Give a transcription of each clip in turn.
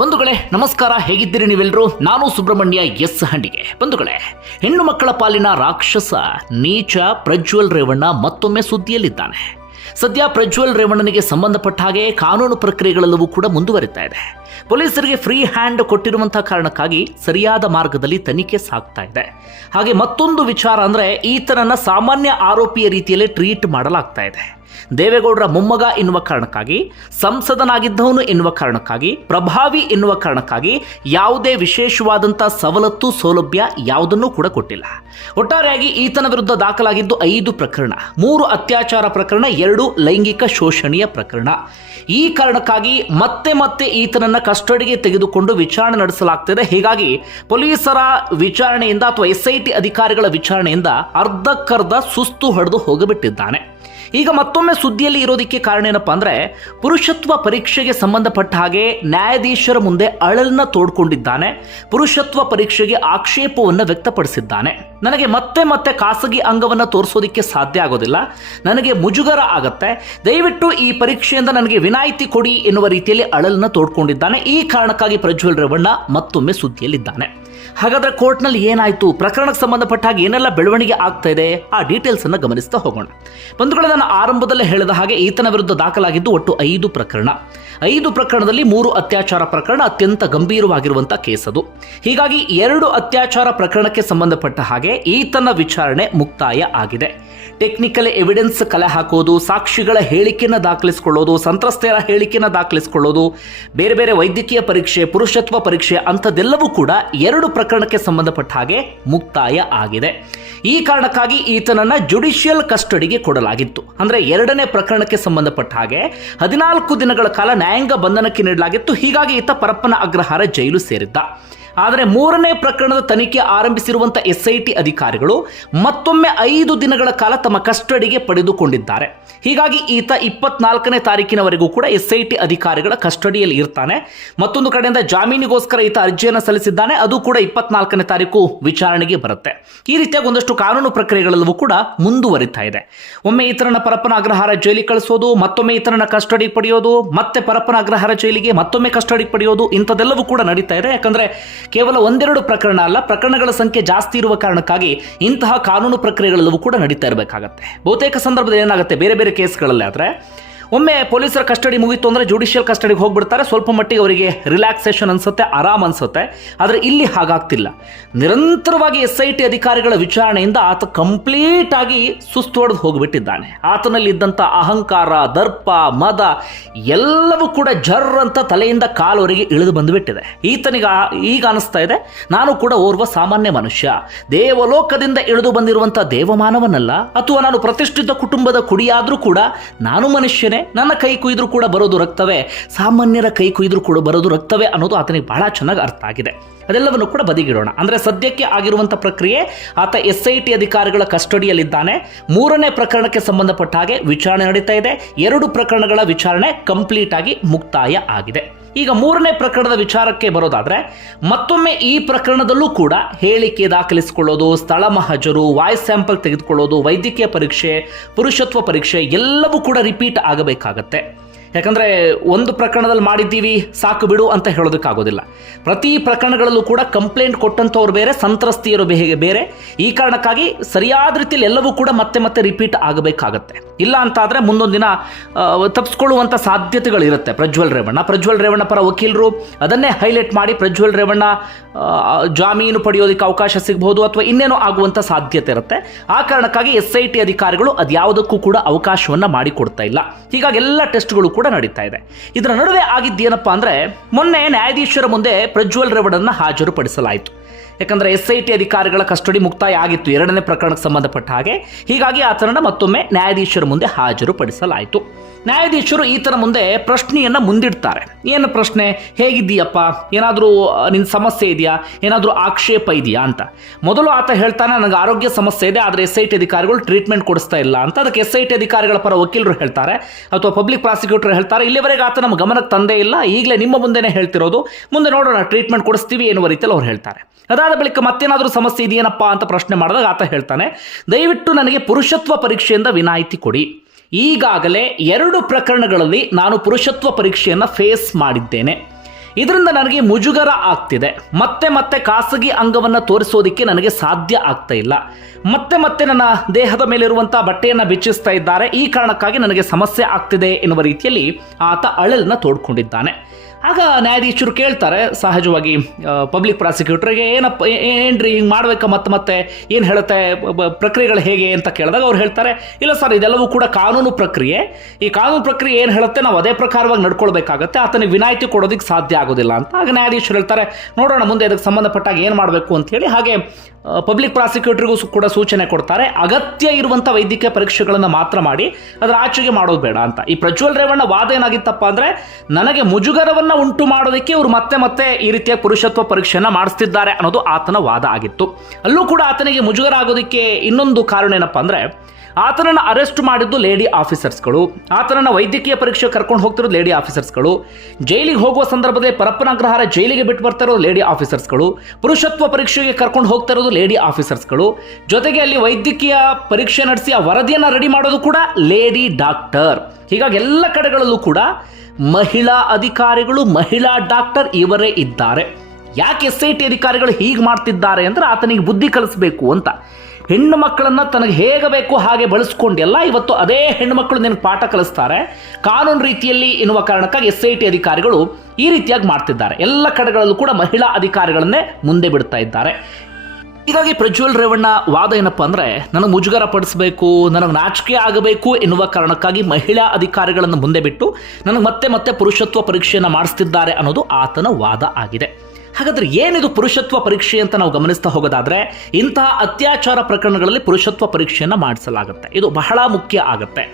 ಬಂಧುಗಳೇ, ನಮಸ್ಕಾರ. ಹೇಗಿದ್ದೀರಿ ನೀವೆಲ್ಲರೂ ನಾನು ಸುಬ್ರಹ್ಮಣ್ಯ ಎಸ್ ಹಂಡಿಗೆ. ಬಂಧುಗಳೇ, ಹೆಣ್ಣು ಮಕ್ಕಳ ಪಾಲಿನ ರಾಕ್ಷಸ ನೀಚ ಪ್ರಜ್ವಲ್ ರೇವಣ್ಣ ಮತ್ತೊಮ್ಮೆ ಸುದ್ದಿಯಲ್ಲಿದ್ದಾನೆ. ಸದ್ಯ ಪ್ರಜ್ವಲ್ ರೇವಣ್ಣನಿಗೆ ಸಂಬಂಧಪಟ್ಟ ಹಾಗೆ ಕಾನೂನು ಪ್ರಕ್ರಿಯೆಗಳೆಲ್ಲವೂ ಕೂಡ ಮುಂದುವರಿತಾ ಇದೆ. ಪೊಲೀಸರಿಗೆ ಫ್ರೀ ಹ್ಯಾಂಡ್ ಕೊಟ್ಟಿರುವಂತಹ ಕಾರಣಕ್ಕಾಗಿ ಸರಿಯಾದ ಮಾರ್ಗದಲ್ಲಿ ತನಿಖೆ ಸಾಗ್ತಾ ಇದೆ. ಹಾಗೆ ಮತ್ತೊಂದು ವಿಚಾರ ಅಂದ್ರೆ ಈತನನ್ನ ಸಾಮಾನ್ಯ ಆರೋಪಿಯ ರೀತಿಯಲ್ಲಿ ಟ್ರೀಟ್ ಮಾಡಲಾಗ್ತಾ ಇದೆ. ದೇವೇಗೌಡರ ಮೊಮ್ಮಗ ಎನ್ನುವ ಕಾರಣಕ್ಕಾಗಿ, ಸಂಸದನಾಗಿದ್ದವನು ಎನ್ನುವ ಕಾರಣಕ್ಕಾಗಿ, ಪ್ರಭಾವಿ ಎನ್ನುವ ಕಾರಣಕ್ಕಾಗಿ ಯಾವುದೇ ವಿಶೇಷವಾದಂಥ ಸವಲತ್ತು, ಸೌಲಭ್ಯ ಯಾವುದನ್ನೂ ಕೂಡ ಕೊಟ್ಟಿಲ್ಲ. ಒಟ್ಟಾರೆಯಾಗಿ ಈತನ ವಿರುದ್ಧ ದಾಖಲಾಗಿದ್ದು ಐದು ಪ್ರಕರಣ. ಮೂರು ಅತ್ಯಾಚಾರ ಪ್ರಕರಣ, ಎರಡು ಲೈಂಗಿಕ ಶೋಷಣೆಯ ಪ್ರಕರಣ. ಈ ಕಾರಣಕ್ಕಾಗಿ ಮತ್ತೆ ಮತ್ತೆ ಈತನನ್ನ ಕಸ್ಟಡಿಗೆ ತೆಗೆದುಕೊಂಡು ವಿಚಾರಣೆ ನಡೆಸಲಾಗ್ತಿದೆ. ಹೀಗಾಗಿ ಪೊಲೀಸರ ವಿಚಾರಣೆಯಿಂದ ಅಥವಾ ಎಸ್ಐಟಿ ಅಧಿಕಾರಿಗಳ ವಿಚಾರಣೆಯಿಂದ ಅರ್ಧಕ್ಕರ್ಧ ಸುಸ್ತು ಹೊಡೆದು ಹೋಗಿಬಿಟ್ಟಿದ್ದಾನೆ. ಈಗ ಮತ್ತೊಮ್ಮೆ ಸುದ್ದಿಯಲ್ಲಿ ಇರೋದಕ್ಕೆ ಕಾರಣ ಏನಪ್ಪ ಅಂದ್ರೆ, ಪುರುಷತ್ವ ಪರೀಕ್ಷೆಗೆ ಸಂಬಂಧಪಟ್ಟ ಹಾಗೆ ನ್ಯಾಯಾಧೀಶರ ಮುಂದೆ ಅಳಲನ್ನ ತೋಡ್ಕೊಂಡಿದ್ದಾನೆ. ಪುರುಷತ್ವ ಪರೀಕ್ಷೆಗೆ ಆಕ್ಷೇಪವನ್ನು ವ್ಯಕ್ತಪಡಿಸಿದ್ದಾನೆ. ನನಗೆ ಮತ್ತೆ ಮತ್ತೆ ಖಾಸಗಿ ಅಂಗವನ್ನು ತೋರಿಸೋದಕ್ಕೆ ಸಾಧ್ಯ ಆಗೋದಿಲ್ಲ. ನನಗೆ ಮುಜುಗರ ಆಗತ್ತೆ. ದಯವಿಟ್ಟು ಈ ಪರೀಕ್ಷೆಯಿಂದ ನನಗೆ ವಿನಾಯಿತಿ ಕೊಡಿ ಎನ್ನುವ ರೀತಿಯಲ್ಲಿ ಅಳಲನ್ನ ತೋಡ್ಕೊಂಡಿದ್ದಾನೆ. ಈ ಕಾರಣಕ್ಕಾಗಿ ಪ್ರಜ್ವಲ್ ರೇವಣ್ಣ ಮತ್ತೊಮ್ಮೆ ಸುದ್ದಿಯಲ್ಲಿದ್ದಾನೆ. ಹಾಗಾದ್ರೆ ಕೋರ್ಟ್ನಲ್ಲಿ ಏನಾಯ್ತು? ಪ್ರಕರಣಕ್ಕೆ ಸಂಬಂಧಪಟ್ಟ ಹಾಗೆ ಏನೆಲ್ಲ ಬೆಳವಣಿಗೆ ಆಗ್ತಾ ಇದೆ? ಆ ಡೀಟೇಲ್ಸ್ ಅನ್ನು ಗಮನಿಸ್ತಾ ಹೋಗೋಣ. ಬಂಧುಗಳು, ನಾನು ಆರಂಭದಲ್ಲೇ ಹೇಳಿದ ಹಾಗೆ ಈತನ ವಿರುದ್ಧ ದಾಖಲಾಗಿದ್ದು ಒಟ್ಟು ಐದು ಪ್ರಕರಣ. ಐದು ಪ್ರಕರಣದಲ್ಲಿ ಮೂರು ಅತ್ಯಾಚಾರ ಪ್ರಕರಣ ಅತ್ಯಂತ ಗಂಭೀರವಾಗಿರುವಂತಹ ಕೇಸ್ ಅದು ಹೀಗಾಗಿ ಎರಡು ಅತ್ಯಾಚಾರ ಪ್ರಕರಣಕ್ಕೆ ಸಂಬಂಧಪಟ್ಟ ಹಾಗೆ ಈತನ ವಿಚಾರಣೆ ಮುಕ್ತಾಯ ಆಗಿದೆ. ಟೆಕ್ನಿಕಲ್ ಎವಿಡೆನ್ಸ್ ಕಲೆ ಹಾಕೋದು, ಸಾಕ್ಷಿಗಳ ಹೇಳಿಕೆಯನ್ನು ದಾಖಲಿಸಿಕೊಳ್ಳೋದು ಸಂತ್ರಸ್ತೆಯರ ಹೇಳಿಕೆಯನ್ನು ದಾಖಲಿಸಿಕೊಳ್ಳೋದು, ಬೇರೆ ಬೇರೆ ವೈದ್ಯಕೀಯ ಪರೀಕ್ಷೆ, ಪುರುಷತ್ವ ಪರೀಕ್ಷೆ ಅಂಥದ್ದೆಲ್ಲವೂ ಕೂಡ ಎರಡು ಪ್ರಕರಣಕ್ಕೆ ಸಂಬಂಧಪಟ್ಟ ಹಾಗೆ ಮುಕ್ತಾಯ ಆಗಿದೆ. ಈ ಕಾರಣಕ್ಕಾಗಿ ಈತನನ್ನ ಜುಡಿಷಿಯಲ್ ಕಸ್ಟಡಿಗೆ ಕೊಡಲಾಗಿತ್ತು. ಅಂದ್ರೆ ಎರಡನೇ ಪ್ರಕರಣಕ್ಕೆ ಸಂಬಂಧಪಟ್ಟ ಹಾಗೆ ಹದಿನಾಲ್ಕು ದಿನಗಳ ಕಾಲ ನ್ಯಾಯಾಂಗ ಬಂಧನಕ್ಕೆ ನೀಡಲಾಗಿತ್ತು. ಹೀಗಾಗಿ ಈತ ಪರಪ್ಪನ ಅಗ್ರಹಾರ ಜೈಲು ಸೇರಿದ್ದ. ಆದರೆ ಮೂರನೇ ಪ್ರಕರಣದ ತನಿಖೆ ಆರಂಭಿಸಿರುವಂತಹ ಎಸ್ಐಟಿ ಅಧಿಕಾರಿಗಳು ಮತ್ತೊಮ್ಮೆ ಐದು ದಿನಗಳ ಕಾಲ ತಮ್ಮ ಕಸ್ಟಡಿಗೆ ಪಡೆದುಕೊಂಡಿದ್ದಾರೆ. ಹೀಗಾಗಿ ಈತ ಇಪ್ಪತ್ನಾಲ್ಕನೇ ತಾರೀಕಿನವರೆಗೂ ಕೂಡ ಎಸ್ಐಟಿ ಅಧಿಕಾರಿಗಳ ಕಸ್ಟಡಿಯಲ್ಲಿ ಇರ್ತಾನೆ. ಮತ್ತೊಂದು ಕಡೆಯಿಂದ ಜಾಮೀನಿಗೋಸ್ಕರ ಈತ ಅರ್ಜಿಯನ್ನು ಸಲ್ಲಿಸಿದ್ದಾನೆ. ಅದು ಕೂಡ ಇಪ್ಪತ್ನಾಲ್ಕನೇ ತಾರೀಕು ವಿಚಾರಣೆಗೆ ಬರುತ್ತೆ. ಈ ರೀತಿಯಾಗಿ ಒಂದಷ್ಟು ಕಾನೂನು ಪ್ರಕ್ರಿಯೆಗಳಲ್ಲೂ ಕೂಡ ಮುಂದುವರಿತಾ ಇದೆ. ಒಮ್ಮೆ ಈತನ ಪರಪ್ಪನ ಅಗ್ರಹಾರ ಜೈಲಿಗೆ ಕಳಿಸೋದು, ಮತ್ತೊಮ್ಮೆ ಈತನ ಕಸ್ಟಡಿಗೆ ಪಡೆಯೋದು, ಮತ್ತೆ ಪರಪ್ಪನ ಅಗ್ರಹಾರ ಜೈಲಿಗೆ ಮತ್ತೊಮ್ಮೆ ಕಸ್ಟಡಿಗೆ ಪಡೆಯೋದು, ಇಂಥದ್ದೆಲ್ಲವೂ ಕೂಡ ನಡೀತಾ ಇದೆ. ಯಾಕಂದ್ರೆ ಕೇವಲ ಒಂದೆರಡು ಪ್ರಕರಣ ಅಲ್ಲ, ಪ್ರಕರಣಗಳ ಸಂಖ್ಯೆ ಜಾಸ್ತಿ ಇರುವ ಕಾರಣಕ್ಕಾಗಿ ಇಂತಹ ಕಾನೂನು ಪ್ರಕ್ರಿಯೆಗಳೆಲ್ಲವೂ ಕೂಡ ನಡೀತಾ ಇರಬೇಕಾಗತ್ತೆ. ಬಹುತೇಕ ಸಂದರ್ಭದಲ್ಲಿ ಏನಾಗುತ್ತೆ? ಬೇರೆ ಬೇರೆ ಕೇಸ್ಗಳಲ್ಲಿ ಆದರೆ ಒಮ್ಮೆ ಪೊಲೀಸರ ಕಸ್ಟಡಿ ಮುಗಿತು ಅಂದರೆ ಜುಡಿಷಿಯಲ್ ಕಸ್ಟಡಿಗೆ ಹೋಗ್ಬಿಡ್ತಾರೆ. ಸ್ವಲ್ಪ ಮಟ್ಟಿಗೆ ಅವರಿಗೆ ರಿಲ್ಯಾಕ್ಸೇಷನ್ ಅನ್ಸುತ್ತೆ, ಆರಾಮ್ ಅನ್ಸುತ್ತೆ. ಆದರೆ ಇಲ್ಲಿ ಹಾಗಾಗ್ತಿಲ್ಲ. ನಿರಂತರವಾಗಿ ಎಸ್ ಐ ಟಿ ಅಧಿಕಾರಿಗಳ ವಿಚಾರಣೆಯಿಂದ ಆತ ಕಂಪ್ಲೀಟ್ ಆಗಿ ಸುಸ್ತು ಹೊಡೆದು ಹೋಗಿಬಿಟ್ಟಿದ್ದಾನೆ. ಆತನಲ್ಲಿ ಇದ್ದಂಥ ಅಹಂಕಾರ, ದರ್ಪ, ಮದ ಎಲ್ಲವೂ ಕೂಡ ಜರ್ ಅಂತ ತಲೆಯಿಂದ ಕಾಲವರೆಗೆ ಇಳಿದು ಬಂದುಬಿಟ್ಟಿದೆ. ಈತನಿಗ ಈಗ ಅನಿಸ್ತಾ ಇದೆ, ನಾನು ಕೂಡ ಓರ್ವ ಸಾಮಾನ್ಯ ಮನುಷ್ಯ. ದೇವಲೋಕದಿಂದ ಇಳಿದು ಬಂದಿರುವಂಥ ದೇವಮಾನವನಲ್ಲ, ಅಥವಾ ನಾನು ಪ್ರತಿಷ್ಠಿತ ಕುಟುಂಬದ ಕುಡಿಯಾದರೂ ಕೂಡ ನಾನು ಮನುಷ್ಯನೇ. ನನ್ನ ಕೈ ಕುಯ್ದರೂ ಕೂಡ ಬರೋದು ರಕ್ತವೇ? ಸಾಮಾನ್ಯರ ಕೈ ಕುಯ್ದರೂ ಕೂಡ ಬರೋದು ರಕ್ತವೇ ಅನ್ನೋದು ಆತನಿಗೆ ಬಹಳ ಚೆನ್ನಾಗಿ ಅರ್ಥ ಆಗಿದೆ. ಅದೆಲ್ಲವನ್ನು ಕೂಡ ಬದಿಗಿಡೋಣ. ಅಂದರೆ ಸದ್ಯಕ್ಕೆ ಆಗಿರುವಂಥ ಪ್ರಕ್ರಿಯೆ ಆತ ಎಸ್ ಐ ಟಿ ಅಧಿಕಾರಿಗಳ ಕಸ್ಟಡಿಯಲ್ಲಿದ್ದಾನೆ. ಮೂರನೇ ಪ್ರಕರಣಕ್ಕೆ ಸಂಬಂಧಪಟ್ಟ ಹಾಗೆ ವಿಚಾರಣೆ ನಡೀತಾ ಇದೆ. ಎರಡು ಪ್ರಕರಣಗಳ ವಿಚಾರಣೆ ಕಂಪ್ಲೀಟ್ ಆಗಿ ಮುಕ್ತಾಯ ಆಗಿದೆ. ಈಗ ಮೂರನೇ ಪ್ರಕರಣದ ವಿಚಾರಕ್ಕೆ ಬರೋದಾದ್ರೆ, ಮತ್ತೊಮ್ಮೆ ಈ ಪ್ರಕರಣದಲ್ಲೂ ಕೂಡ ಹೇಳಿಕೆ ದಾಖಲಿಸಿಕೊಳ್ಳೋದು, ಸ್ಥಳ ಮಹಜರು, ವಾಯ್ಸ್ ಸ್ಯಾಂಪಲ್ ತೆಗೆದುಕೊಳ್ಳೋದು, ವೈದ್ಯಕೀಯ ಪರೀಕ್ಷೆ, ಪುರುಷತ್ವ ಪರೀಕ್ಷೆ ಎಲ್ಲವೂ ಕೂಡ ರಿಪೀಟ್ ಆಗಬೇಕಾಗತ್ತೆ. ಯಾಕಂದ್ರೆ ಒಂದು ಪ್ರಕರಣದಲ್ಲಿ ಮಾಡಿದ್ದೀವಿ, ಸಾಕು ಬಿಡು ಅಂತ ಹೇಳೋದಕ್ಕಾಗೋದಿಲ್ಲ. ಪ್ರತಿ ಪ್ರಕರಣಗಳಲ್ಲೂ ಕೂಡ ಕಂಪ್ಲೇಂಟ್ ಕೊಟ್ಟಂಥವ್ರು ಬೇರೆ, ಸಂತ್ರಸ್ತಿಯರು ಬೇರೆ. ಈ ಕಾರಣಕ್ಕಾಗಿ ಸರಿಯಾದ ರೀತಿಯಲ್ಲಿ ಎಲ್ಲವೂ ಕೂಡ ಮತ್ತೆ ಮತ್ತೆ ರಿಪೀಟ್ ಆಗಬೇಕಾಗತ್ತೆ. ಇಲ್ಲ ಅಂತ ಆದರೆ ಮುಂದೊಂದು ದಿನ ತಪ್ಪಿಸ್ಕೊಳ್ಳುವಂಥ ಸಾಧ್ಯತೆಗಳಿರುತ್ತೆ ಪ್ರಜ್ವಲ್ ರೇವಣ್ಣ. ಪ್ರಜ್ವಲ್ ರೇವಣ್ಣ ಪರ ವಕೀಲರು ಅದನ್ನೇ ಹೈಲೈಟ್ ಮಾಡಿ ಪ್ರಜ್ವಲ್ ರೇವಣ್ಣ ಜಾಮೀನು ಪಡೆಯೋದಕ್ಕೆ ಅವಕಾಶ ಸಿಗಬಹುದು ಅಥವಾ ಇನ್ನೇನೋ ಆಗುವಂಥ ಸಾಧ್ಯತೆ ಇರುತ್ತೆ. ಆ ಕಾರಣಕ್ಕಾಗಿ ಎಸ್ ಐ ಟಿ ಅಧಿಕಾರಿಗಳು ಅದ್ಯಾವುದಕ್ಕೂ ಕೂಡ ಅವಕಾಶವನ್ನು ಮಾಡಿಕೊಡ್ತಾ ಇಲ್ಲ. ಹೀಗಾಗಿ ಎಲ್ಲ ಟೆಸ್ಟ್ಗಳು ಕೂಡ ನಡೀತಾ ಇದೆ. ಇದರ ನಡುವೆ ಆಗಿದ್ದೇನಪ್ಪ ಅಂದರೆ, ಮೊನ್ನೆ ನ್ಯಾಯಾಧೀಶರ ಮುಂದೆ ಪ್ರಜ್ವಲ್ ರೇವಣ್ಣನ ಹಾಜರುಪಡಿಸಲಾಯಿತು. ಯಾಕಂದ್ರೆ ಎಸ್ ಐ ಟಿ ಅಧಿಕಾರಿಗಳ ಕಸ್ಟಡಿ ಮುಕ್ತಾಯ ಆಗಿತ್ತು. ಎರಡನೇ ಪ್ರಕರಣಕ್ಕೆ ಸಂಬಂಧಪಟ್ಟ ಹಾಗೆ. ಹೀಗಾಗಿ ಆತನನ್ನು ಮತ್ತೊಮ್ಮೆ ನ್ಯಾಯಾಧೀಶರ ಮುಂದೆ ಹಾಜರುಪಡಿಸಲಾಯಿತು. ನ್ಯಾಯಾಧೀಶರು ಈತನ ಮುಂದೆ ಪ್ರಶ್ನೆಯನ್ನು ಮುಂದಿಡ್ತಾರೆ. ಏನು ಪ್ರಶ್ನೆ? ಹೇಗಿದ್ದೀಯಪ್ಪ? ಏನಾದರೂ ನಿನ್ನ ಸಮಸ್ಯೆ ಇದೆಯಾ? ಏನಾದರೂ ಆಕ್ಷೇಪ ಇದೆಯಾ ಅಂತ. ಮೊದಲು ಆತ ಹೇಳ್ತಾನೆ, ನನಗೆ ಆರೋಗ್ಯ ಸಮಸ್ಯೆ ಇದೆ, ಆದರೆ ಎಸ್ ಐ ಟಿ ಅಧಿಕಾರಿಗಳು ಟ್ರೀಟ್ಮೆಂಟ್ ಕೊಡಿಸ್ತಾ ಇಲ್ಲ ಅಂತ. ಅದಕ್ಕೆ ಎಸ್ ಐ ಟಿ ಅಧಿಕಾರಿಗಳ ಪರ ವಕೀಲರು ಹೇಳ್ತಾರೆ, ಅಥವಾ ಪಬ್ಲಿಕ್ ಪ್ರಾಸಿಕ್ಯೂಟರ್ ಹೇಳ್ತಾರೆ, ಇಲ್ಲಿವರೆಗೆ ಆತ ನಮ್ಮ ಗಮನಕ್ಕೆ ತಂದೇ ಇಲ್ಲ, ಈಗಲೇ ನಿಮ್ಮ ಮುಂದೆನೇ ಹೇಳ್ತಿರೋದು. ಮುಂದೆ ನೋಡೋಣ, ಟ್ರೀಟ್ಮೆಂಟ್ ಕೊಡಿಸ್ತೀವಿ ಎನ್ನುವ ರೀತಿಯಲ್ಲಿ ಅವ್ರು ಹೇಳ್ತಾರೆ. ಅದಾದ ಬಳಿಕ ಮತ್ತೇನಾದರೂ ಸಮಸ್ಯೆ ಇದೆಯೇನಪ್ಪ ಅಂತ ಪ್ರಶ್ನೆ ಮಾಡಿದಾಗ ಆತ ಹೇಳ್ತಾನೆ, ದಯವಿಟ್ಟು ನನಗೆ ಪುರುಷತ್ವ ಪರೀಕ್ಷೆಯಿಂದ ವಿನಾಯಿತಿ ಕೊಡಿ. ಈಗಾಗಲೇ ಎರಡು ಪ್ರಕರಣಗಳಲ್ಲಿ ನಾನು ಪುರುಷತ್ವ ಪರೀಕ್ಷೆಯನ್ನು ಫೇಸ್ ಮಾಡಿದ್ದೇನೆ. ಇದರಿಂದ ನನಗೆ ಮುಜುಗರ ಆಗ್ತಿದೆ. ಮತ್ತೆ ಮತ್ತೆ ಖಾಸಗಿ ಅಂಗವನ್ನು ತೋರಿಸೋದಕ್ಕೆ ನನಗೆ ಸಾಧ್ಯ ಆಗ್ತಾ ಇಲ್ಲ. ಮತ್ತೆ ಮತ್ತೆ ನನ್ನ ದೇಹದ ಮೇಲಿರುವಂಥ ಬಟ್ಟೆಯನ್ನು ಬಿಚ್ಚಿಸ್ತಾ ಇದ್ದಾರೆ. ಈ ಕಾರಣಕ್ಕಾಗಿ ನನಗೆ ಸಮಸ್ಯೆ ಆಗ್ತಿದೆ ಎನ್ನುವ ರೀತಿಯಲ್ಲಿ ಆತ ಅಳಲನ್ನು ತೋಡ್ಕೊಂಡಿದ್ದಾನೆ. ಆಗ ನ್ಯಾಯಾಧೀಶರು ಕೇಳ್ತಾರೆ ಸಹಜವಾಗಿ ಪಬ್ಲಿಕ್ ಪ್ರಾಸಿಕ್ಯೂಟ್ರಿಗೆ ಏನಪ್ಪ ಏನ್ರಿ ಹಿಂಗೆ ಮಾಡ್ಬೇಕಾ ಮತ್ತೆ ಮತ್ತೆ, ಏನು ಹೇಳುತ್ತೆ ಪ್ರಕ್ರಿಯೆಗಳು ಹೇಗೆ ಅಂತ ಕೇಳಿದಾಗ ಅವ್ರು ಹೇಳ್ತಾರೆ, ಇಲ್ಲ ಸರ್, ಇದೆಲ್ಲವೂ ಕೂಡ ಕಾನೂನು ಪ್ರಕ್ರಿಯೆ, ಈ ಕಾನೂನು ಪ್ರಕ್ರಿಯೆ ಏನು ಹೇಳುತ್ತೆ ನಾವು ಅದೇ ಪ್ರಕಾರವಾಗಿ ನಡ್ಕೊಳ್ಬೇಕಾಗತ್ತೆ, ಆತನಿಗೆ ವಿನಾಯಿತಿ ಕೊಡೋದಕ್ಕೆ ಸಾಧ್ಯ ಆಗೋದಿಲ್ಲ ಅಂತ. ಆಗ ನ್ಯಾಯಾಧೀಶರು ಹೇಳ್ತಾರೆ, ನೋಡೋಣ ಮುಂದೆ ಇದಕ್ಕೆ ಸಂಬಂಧಪಟ್ಟಾಗ ಏನು ಮಾಡಬೇಕು ಅಂತೇಳಿ ಹಾಗೆ ಪಬ್ಲಿಕ್ ಪ್ರಾಸಿಕ್ಯೂಟರ್ಗೂ ಕೂಡ ಸೂಚನೆ ಕೊಡ್ತಾರೆ. ಅಗತ್ಯ ಇರುವಂಥ ವೈದ್ಯಕೀಯ ಪರೀಕ್ಷೆಗಳನ್ನು ಮಾತ್ರ ಮಾಡಿ, ಅದರ ಆಚೆಗೆ ಮಾಡೋದು ಬೇಡ ಅಂತ. ಈ ಪ್ರಜ್ವಲ್ ರೇವಣ್ಣ ವಾದ ಏನಾಗಿತ್ತಪ್ಪ ಅಂದರೆ, ನನಗೆ ಮುಜುಗರವನ್ನು ಉಂಟು ಮಾಡೋದಕ್ಕೆ ಇವರು ಮತ್ತೆ ಮತ್ತೆ ಈ ರೀತಿಯ ಪುರುಷತ್ವ ಪರೀಕ್ಷೆಯನ್ನು ಮಾಡಿಸ್ತಿದ್ದಾರೆ ಅನ್ನೋದು ಆತನ ವಾದ ಆಗಿತ್ತು. ಅಲ್ಲೂ ಕೂಡ ಆತನಿಗೆ ಮುಜುಗರ ಆಗೋದಕ್ಕೆ ಇನ್ನೊಂದು ಕಾರಣ ಏನಪ್ಪ ಅಂದರೆ ಆತನನ್ನು ಅರೆಸ್ಟ್ ಮಾಡಿದ್ದು ಲೇಡಿ ಆಫೀಸರ್ಸ್ಗಳು, ಆತನನ್ನು ವೈದ್ಯಕೀಯ ಪರೀಕ್ಷೆ ಕರ್ಕೊಂಡು ಹೋಗ್ತಿರೋದು ಲೇಡಿ ಆಫೀಸರ್ಸ್ಗಳು, ಜೈಲಿಗೆ ಹೋಗುವ ಸಂದರ್ಭದಲ್ಲಿ ಪರಪ್ಪನಾಗ್ರಹಾರ ಜೈಲಿಗೆ ಬಿಟ್ಟು ಬರ್ತಾ ಇರೋದು ಲೇಡಿ ಆಫೀಸರ್ಸ್ಗಳು, ಪುರುಷತ್ವ ಪರೀಕ್ಷೆಗೆ ಕರ್ಕೊಂಡು ಹೋಗ್ತಾ ಇರೋದು ಲೇಡಿ ಆಫೀಸರ್ಸ್ಗಳು, ಜೊತೆಗೆ ಅಲ್ಲಿ ವೈದ್ಯಕೀಯ ಪರೀಕ್ಷೆ ನಡೆಸಿ ಆ ವರದಿಯನ್ನು ರೆಡಿ ಮಾಡೋದು ಕೂಡ ಲೇಡಿ ಡಾಕ್ಟರ್. ಹೀಗಾಗಿ ಎಲ್ಲ ಕಡೆಗಳಲ್ಲೂ ಕೂಡ ಮಹಿಳಾ ಅಧಿಕಾರಿಗಳು, ಮಹಿಳಾ ಡಾಕ್ಟರ್ ಇವರೇ ಇದ್ದಾರೆ. ಯಾಕೆ ಎಸ್ ಐ ಟಿ ಅಧಿಕಾರಿಗಳು ಹೀಗೆ ಮಾಡ್ತಿದ್ದಾರೆ ಅಂದ್ರೆ ಆತನಿಗೆ ಬುದ್ಧಿ ಕಲಿಸ್ಬೇಕು ಅಂತ. ಹೆಣ್ಣು ಮಕ್ಕಳನ್ನು ತನಗೆ ಹೇಗೆ ಬೇಕು ಹಾಗೆ ಬಳಸ್ಕೊಂಡೆಲ್ಲ ಇವತ್ತು ಅದೇ ಹೆಣ್ಣು ಮಕ್ಕಳು ನಿನಗೆ ಪಾಠ ಕಲಿಸ್ತಾರೆ. ಕಾನೂನು ರೀತಿಯಲ್ಲಿ ಎನ್ನುವ ಕಾರಣಕ್ಕಾಗಿ ಎಸ್ ಐ ಟಿ ಅಧಿಕಾರಿಗಳು ಈ ರೀತಿಯಾಗಿ ಮಾಡ್ತಿದ್ದಾರೆ. ಎಲ್ಲ ಕಡೆಗಳಲ್ಲೂ ಕೂಡ ಮಹಿಳಾ ಅಧಿಕಾರಿಗಳನ್ನೇ ಮುಂದೆ ಬಿಡ್ತಾ ಇದ್ದಾರೆ. ಹೀಗಾಗಿ ಪ್ರಜ್ವಲ್ ರೇವಣ್ಣ ವಾದ ಏನಪ್ಪ ಅಂದರೆ, ನನಗೆ ಮುಜುಗರ ಪಡಿಸಬೇಕು, ನನಗೆ ನಾಚಿಕೆ ಆಗಬೇಕು ಎನ್ನುವ ಕಾರಣಕ್ಕಾಗಿ ಮಹಿಳಾ ಅಧಿಕಾರಿಗಳನ್ನು ಮುಂದೆ ಬಿಟ್ಟು, ನನಗೆ ಮತ್ತೆ ಮತ್ತೆ ಪುರುಷತ್ವ ಪರೀಕ್ಷೆಯನ್ನು ಮಾಡಿಸ್ತಿದ್ದಾರೆ ಅನ್ನೋದು ಆತನ ವಾದ ಆಗಿದೆ. ಹಾಗಾದ್ರೆ ಏನಿದು ಪುರುಷತ್ವ ಪರೀಕ್ಷೆ ಅಂತ ನಾವು ಗಮನಿಸ್ತಾ ಹೋಗೋದಾದ್ರೆ ಇಂತಹ ಅತ್ಯಾಚಾರ ಪ್ರಕರಣಗಳಲ್ಲಿ ಪುರುಷತ್ವ ಪರೀಕ್ಷೆಯನ್ನು ಮಾಡಿಸಲಾಗುತ್ತೆ. ಇದು ಬಹಳ ಮುಖ್ಯ ಆಗುತ್ತೆ.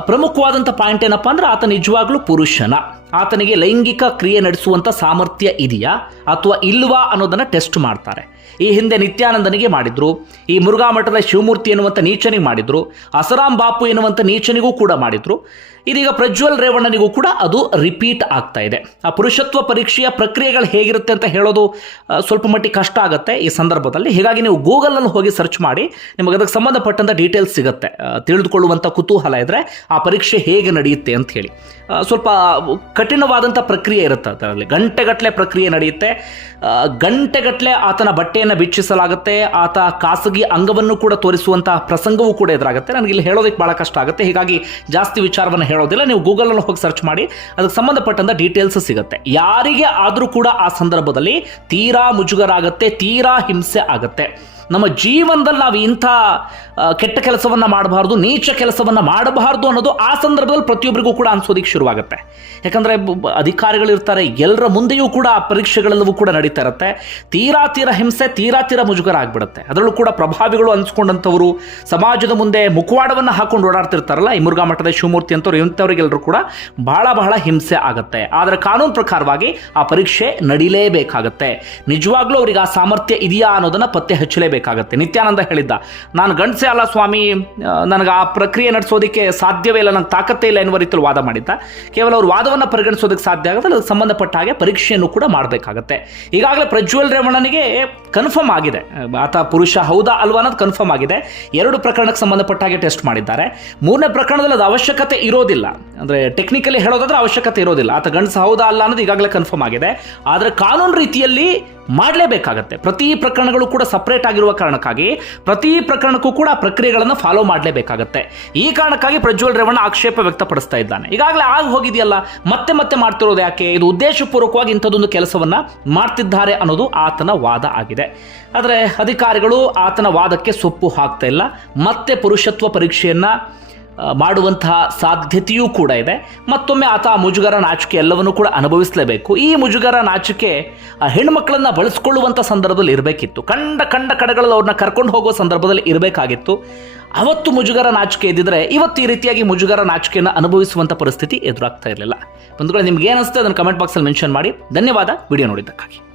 ಪ್ರಮುಖವಾದಂಥ ಪಾಯಿಂಟ್ ಏನಪ್ಪ ಅಂದ್ರೆ ಆತ ನಿಜವಾಗ್ಲೂ ಪುರುಷನ. ಆತನಿಗೆ ಲೈಂಗಿಕ ಕ್ರಿಯೆ ನಡೆಸುವಂಥ ಸಾಮರ್ಥ್ಯ ಇದೆಯಾ? ಅಥವಾ ಇಲ್ವಾ ಅನ್ನೋದನ್ನು ಟೆಸ್ಟ್ ಮಾಡ್ತಾರೆ. ಈ ಹಿಂದೆ ನಿತ್ಯಾನಂದನಿಗೆ ಮಾಡಿದ್ರು. ಈ ಮುರುಘಾ ಮಠದ ಶಿವಮೂರ್ತಿ ಎನ್ನುವಂಥ ನೀಚನಿಗೆ ಮಾಡಿದ್ರು. ಅಸರಾಂ ಬಾಪು ಎನ್ನುವಂಥ ನೀಚನಿಗೂ ಕೂಡ ಮಾಡಿದ್ರು. ಇದೀಗ ಪ್ರಜ್ವಲ್ ರೇವಣ್ಣನಿಗೂ ಕೂಡ ಅದು ರಿಪೀಟ್ ಆಗ್ತಾ ಇದೆ. ಆ ಪುರುಷತ್ವ ಪರೀಕ್ಷೆಯ ಪ್ರಕ್ರಿಯೆಗಳು ಹೇಗಿರುತ್ತೆ ಅಂತ ಹೇಳೋದು ಸ್ವಲ್ಪ ಮಟ್ಟಿಗೆ ಕಷ್ಟ ಆಗುತ್ತೆ ಈ ಸಂದರ್ಭದಲ್ಲಿ. ಹೀಗಾಗಿ ನೀವು ಗೂಗಲಲ್ಲಿ ಹೋಗಿ ಸರ್ಚ್ ಮಾಡಿ, ನಿಮಗೆ ಅದಕ್ಕೆ ಸಂಬಂಧಪಟ್ಟಂಥ ಡೀಟೇಲ್ಸ್ ಸಿಗುತ್ತೆ. ತಿಳಿದುಕೊಳ್ಳುವಂಥ ಕುತೂಹಲ ಇದ್ದರೆ ಆ ಪರೀಕ್ಷೆ ಹೇಗೆ ನಡೆಯುತ್ತೆ ಅಂತ ಹೇಳಿ. ಸ್ವಲ್ಪ ಕಠಿಣವಾದಂಥ ಪ್ರಕ್ರಿಯೆ ಇರುತ್ತೆ ಅದರಲ್ಲಿ. ಗಂಟೆಗಟ್ಟಲೆ ಪ್ರಕ್ರಿಯೆ ನಡೆಯುತ್ತೆ. ಗಂಟೆಗಟ್ಟಲೆ ಆತನ ಬಟ್ಟೆಯನ್ನು ಬಿಚ್ಚಿಸಲಾಗುತ್ತೆ. ಆತ ಖಾಸಗಿ ಅಂಗವನ್ನು ಕೂಡ ತೋರಿಸುವಂಥ ಪ್ರಸಂಗವೂ ಕೂಡ ಎದುರಾಗುತ್ತೆ. ನನಗೆ ಇಲ್ಲಿ ಹೇಳೋದಕ್ಕೆ ಭಾಳ ಕಷ್ಟ ಆಗುತ್ತೆ. ಹೀಗಾಗಿ ಜಾಸ್ತಿ ವಿಚಾರವನ್ನು ಹೇಳೋದಿಲ್ಲ. ನೀವು ಗೂಗಲಲ್ಲಿ ಹೋಗಿ ಸರ್ಚ್ ಮಾಡಿ, ಅದಕ್ಕೆ ಸಂಬಂಧಪಟ್ಟಂಥ ಡೀಟೇಲ್ಸ್ ಸಿಗುತ್ತೆ. ಯಾರಿಗೆ ಆದರೂ ಕೂಡ ಆ ಸಂದರ್ಭದಲ್ಲಿ ತೀರಾ ಮುಜುಗರ ಆಗುತ್ತೆ ತೀರಾ ಹಿಂಸೆ ಆಗುತ್ತೆ. ನಮ್ಮ ಜೀವನದಲ್ಲಿ ನಾವು ಇಂಥ ಕೆಟ್ಟ ಕೆಲಸವನ್ನು ಮಾಡಬಾರ್ದು, ನೀಚ ಕೆಲಸವನ್ನು ಮಾಡಬಾರ್ದು ಅನ್ನೋದು ಆ ಸಂದರ್ಭದಲ್ಲಿ ಪ್ರತಿಯೊಬ್ಬರಿಗೂ ಕೂಡ ಅನ್ಸೋದಿಕ್ಕೆ ಶುರುವಾಗುತ್ತೆ. ಯಾಕಂದರೆ ಅಧಿಕಾರಿಗಳಿರ್ತಾರೆ, ಎಲ್ಲರ ಮುಂದೆಯೂ ಕೂಡ ಆ ಪರೀಕ್ಷೆಗಳೆಲ್ಲವೂ ಕೂಡ ನಡೀತಾ ಇರುತ್ತೆ. ತೀರಾ ತೀರ ಹಿಂಸೆ, ತೀರಾ ತೀರ ಮುಜುಗರ ಆಗಿಬಿಡುತ್ತೆ. ಅದರಲ್ಲೂ ಕೂಡ ಪ್ರಭಾವಿಗಳು ಅನ್ಸ್ಕೊಂಡಂಥವರು, ಸಮಾಜದ ಮುಂದೆ ಮುಖವಾಡವನ್ನು ಹಾಕೊಂಡು ಓಡಾಡ್ತಿರ್ತಾರಲ್ಲ, ಈ ಮುರುಘಾ ಮಠದ ಶಿವಮೂರ್ತಿ ಅಂತವ್ರು ಇಂಥವ್ರಿಗೆಲ್ಲರೂ ಕೂಡ ಬಹಳ ಬಹಳ ಹಿಂಸೆ ಆಗುತ್ತೆ. ಆದರೆ ಕಾನೂನು ಪ್ರಕಾರವಾಗಿ ಆ ಪರೀಕ್ಷೆ ನಡೀಲೇಬೇಕಾಗತ್ತೆ. ನಿಜವಾಗ್ಲೂ ಅವರಿಗೆ ಆ ಸಾಮರ್ಥ್ಯ ಇದೆಯಾ ಅನ್ನೋದನ್ನ ಪತ್ತೆ ಹಚ್ಚಲೇಬೇಕಾಗತ್ತೆ ನಿತ್ಯಾನಂದ ಹೇಳಿದ್ದ, ನಾನು ಗಂಡಸೆ ಅಲ್ಲ ಸ್ವಾಮಿ ನನಗೆ ಆ ಪ್ರಕ್ರಿಯೆ ನಡೆಸೋದಕ್ಕೆ ಸಾಧ್ಯವೇ ಇಲ್ಲ ನನಗೆ ತಾಕತ್ತೇ ಇಲ್ಲ ಎನ್ನುವ ರೀತಿಯಲ್ಲಿ ವಾದ ಮಾಡಿದ್ದ. ಕೇವಲ ಅವರು ವಾದವನ್ನು ಪರಿಗಣಿಸೋದಕ್ಕೆ ಸಾಧ್ಯ ಆಗುತ್ತೆ ಅದಕ್ಕೆ ಸಂಬಂಧಪಟ್ಟ ಹಾಗೆ ಪರೀಕ್ಷೆಯನ್ನು ಕೂಡ ಮಾಡಬೇಕಾಗತ್ತೆ. ಈಗಾಗಲೇ ಪ್ರಜ್ವಲ್ ರೇವಣ್ಣನಿಗೆ ಕನ್ಫರ್ಮ್ ಆಗಿದೆ. ಆತ ಪುರುಷ ಹೌದಾ ಅಲ್ವಾ ಅನ್ನೋದು ಕನ್ಫರ್ಮ್ ಆಗಿದೆ. ಎರಡು ಪ್ರಕರಣಕ್ಕೆ ಸಂಬಂಧಪಟ್ಟ ಹಾಗೆ ಟೆಸ್ಟ್ ಮಾಡಿದ್ದಾರೆ. ಮೂರನೇ ಪ್ರಕರಣದಲ್ಲಿ ಅದು ಅವಶ್ಯಕತೆ ಇರೋದಿಲ್ಲ. ಅಂದರೆ ಟೆಕ್ನಿಕಲಿ ಹೇಳೋದಾದ್ರೆ ಅವಶ್ಯಕತೆ ಇರೋದಿಲ್ಲ. ಆತ ಗಂಡಸ ಹೌದಾ ಅಲ್ಲ ಅನ್ನೋದು ಈಗಾಗಲೇ ಕನ್ಫರ್ಮ್ ಆಗಿದೆ. ಆದರೆ ಕಾನೂನು ರೀತಿಯಲ್ಲಿ ಮಾಡಲೇಬೇಕಾಗತ್ತೆ. ಪ್ರತಿ ಪ್ರಕರಣಗಳು ಕೂಡ ಸಪ್ರೇಟ್ ಆಗಿರುವ ಕಾರಣಕ್ಕಾಗಿ ಪ್ರತಿ ಪ್ರಕರಣಕ್ಕೂ ಕೂಡ ಪ್ರಕ್ರಿಯೆಗಳನ್ನು ಫಾಲೋ ಮಾಡಲೇಬೇಕಾಗತ್ತೆ. ಈ ಕಾರಣಕ್ಕಾಗಿ ಪ್ರಜ್ವಲ್ ರೇವಣ್ಣ ಆಕ್ಷೇಪ ವ್ಯಕ್ತಪಡಿಸ್ತಾ ಇದ್ದಾನೆ. ಈಗಾಗಲೇ ಆಗ ಹೋಗಿದೆಯಲ್ಲ, ಮತ್ತೆ ಮತ್ತೆ ಮಾಡ್ತಿರೋದು ಯಾಕೆ? ಇದು ಉದ್ದೇಶಪೂರ್ವಕವಾಗಿ ಇಂಥದ್ದೊಂದು ಕೆಲಸವನ್ನು ಮಾಡ್ತಿದ್ದಾರೆ ಅನ್ನೋದು ಆತನ ವಾದ ಆಗಿದೆ. ಆದರೆ ಅಧಿಕಾರಿಗಳು ಆತನ ವಾದಕ್ಕೆ ಸೊಪ್ಪು ಹಾಕ್ತಾ ಇಲ್ಲ. ಮತ್ತೆ ಪುರುಷತ್ವ ಪರೀಕ್ಷೆಯನ್ನ ಮಾಡುವಂತಹ ಸಾಧ್ಯತೆಯೂ ಕೂಡ ಇದೆ. ಮತ್ತೊಮ್ಮೆ ಆತ ಮುಜುಗರ ನಾಚಿಕೆ ಎಲ್ಲವನ್ನೂ ಕೂಡ ಅನುಭವಿಸಲೇಬೇಕು. ಈ ಮುಜುಗರ ನಾಚಿಕೆ, ಆ ಬಳಸ್ಕೊಳ್ಳುವಂಥ ಸಂದರ್ಭದಲ್ಲಿ ಇರಬೇಕಿತ್ತು. ಕಂಡ ಕಂಡ ಕಡೆಗಳಲ್ಲಿ ಅವ್ರನ್ನ ಕರ್ಕೊಂಡು ಹೋಗೋ ಸಂದರ್ಭದಲ್ಲಿ ಇರಬೇಕಾಗಿತ್ತು. ಅವತ್ತು ಮುಜುಗರ ನಾಚಿಕೆ ಇದ್ದಿದ್ರೆ ಇವತ್ತು ಈ ರೀತಿಯಾಗಿ ಮುಜುಗರ ನಾಚಿಕೆಯನ್ನು ಅನುಭವಿಸುವಂಥ ಪರಿಸ್ಥಿತಿ ಎದುರಾಗ್ತಾ ಇರಲಿಲ್ಲ. ಬಂಧುಗಳು, ನಿಮ್ಗೆ ಏನಿಸ್ತದೆ ಅದನ್ನು ಕಮೆಂಟ್ ಬಾಕ್ಸಲ್ಲಿ ಮೆನ್ಷನ್ ಮಾಡಿ. ಧನ್ಯವಾದ. ವಿಡಿಯೋ ನೋಡಿದ್ದಕ್ಕಾಗಿ.